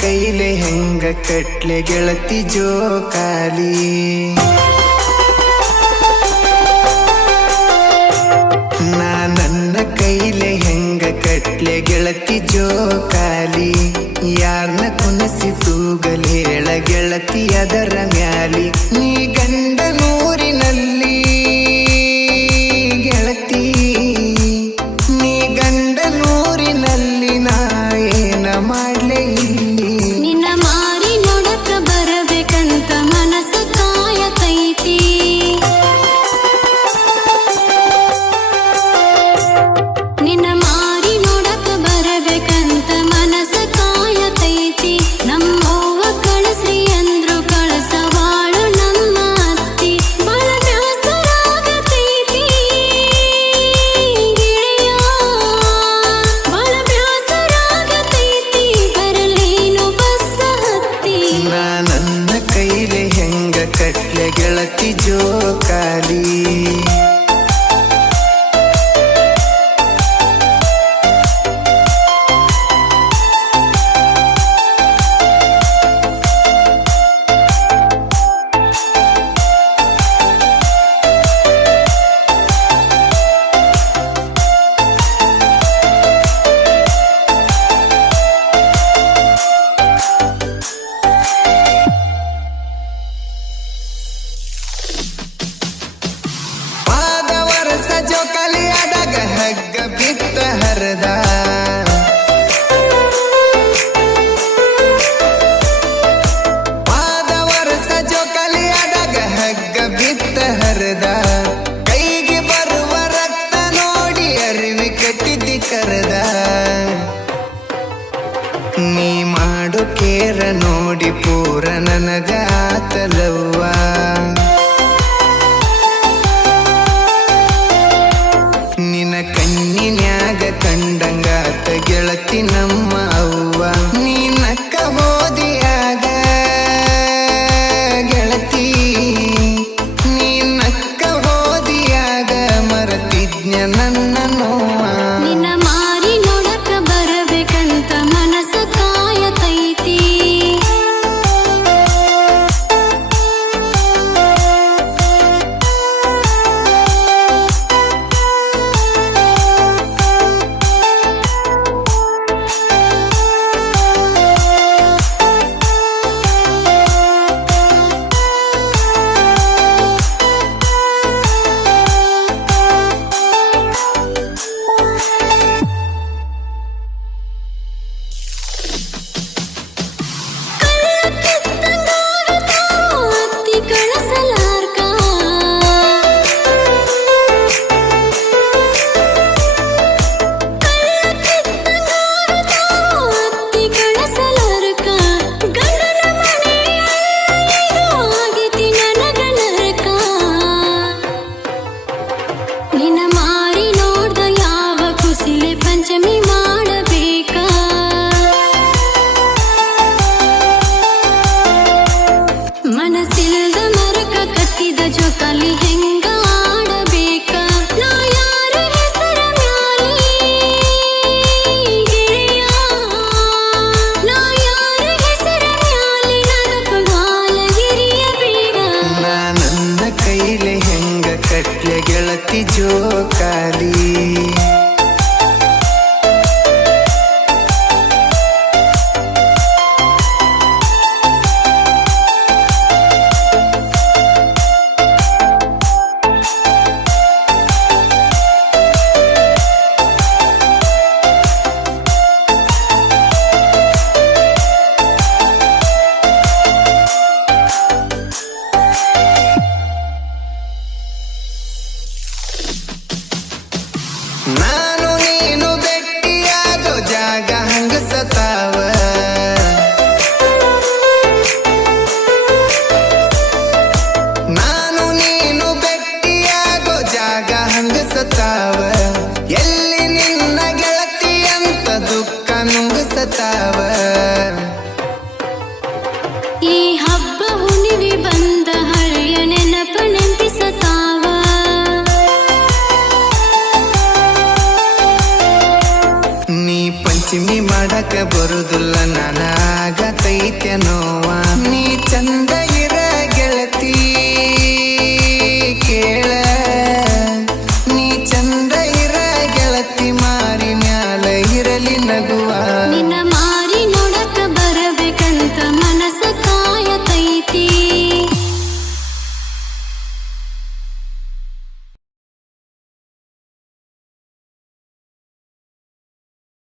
ಕೈಲೆ ಹೆಂಗ ಕಟ್ಲೆ ಗೆಳತಿ ಜೋಕಾಲಿ? ನಾ ನನ್ನ ಕೈಲೆ ಹೆಂಗ ಕಟ್ಲೆ ಗೆಳತಿ ಜೋಕಾಲಿ? ಯಾರ್ನ ಕುನಸಿ ತೂಗಲ್ ಹೇಳ ಗೆಳತಿ ಅದರ ಮ್ಯಾಲಿ? ನೀ ಗಂಡ ನೂರಿನಲ್ಲಿ ಗೆಳತಿ ಜೋಕಾಲಿ. ಹಗ್ಗ ಬಿತ್ತ ಹರದ. ಪಾದ ಜೋ ಜೋಕಾಲಿ ಆದಾಗ ಹಗ್ಗ ಬಿತ್ತ ಹರದ. ಕೈಗೆ ಬರುವ ರಕ್ತ ನೋಡಿ ಅರಿವಿ ಕಟ್ಟಿದ್ದಿ ಕರದ. ನೀ ಮಾಡು ಕೇರ ನೋಡಿ ಪೂರ ನನಗ ಆತಲವ್ವ ಕಣ್ಣಿನ್ಯಾಗ ಕಂಡಂಗಾತ ಗೆಳತಿ ನಮ್ಮ ಅವ್ವ. ನೀನಕ್ಕ ಗೆಳತಿ ಜೋಕಾಲಿ ನಾನು ನೀನು ಭೇಟಿಯಾಗೋ ಜಾಗ ಹಂಗ ಸತಾವ ನಾನು ನೀನು ಭೇಟಿಯಾಗೋ ಜಾಗ ಹಂಗ ಸತಾವ ಎಲ್ಲಿ ನಿನ್ನ ಗೆಳತಿ ಅಂತ ದುಃಖ ಈ ಚಿಮ್ಮಿ ಮಾಡಕ್ಕೆ ಬರುದಿಲ್ಲ. ನನಗತೈತೆನೋ